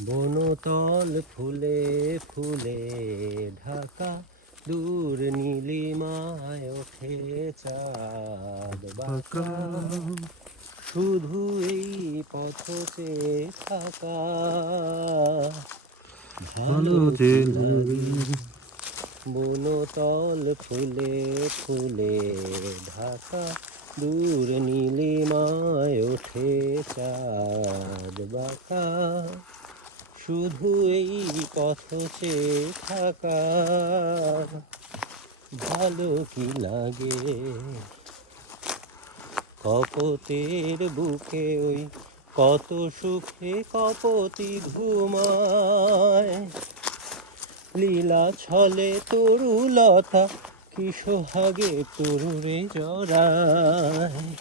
বনতল ফুলে ফুলে ঢাকা দূর নীলিমায় ওঠে চাঁদ বাঁকা। শুধু এই পথ চেয়ে থাকা। ভালো বনতল ফুলে ফুলে ঢাকা দূর নীলিমায় ওঠে চাঁদ বাঁকা। শুধু এই পথ থাকা ভালো কি লাগে? কপতের বুকে ওই কত সুখে কপতি ঘুমায়। লীলা ছলে তরুলতা কি সোহাগে তরুরে জড়ায়।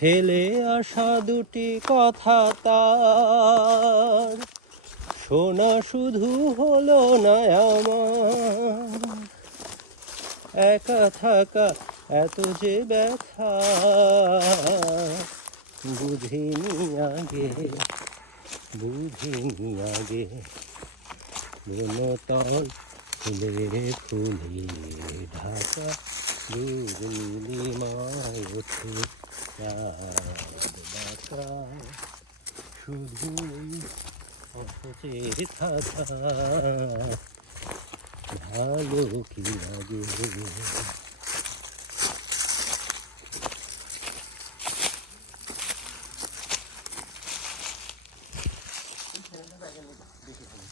ফেলে আসা দুটি কথা তার শোনা শুধু হলো না আমার। একা থাকা, এত যে ব্যথা। বুঝিনি আগে বুঝিনি আগে। বনতল ফুলে ফুলে ঢাকা, দূর নীলিমায় ওঠে 지타다. 날로 기나게.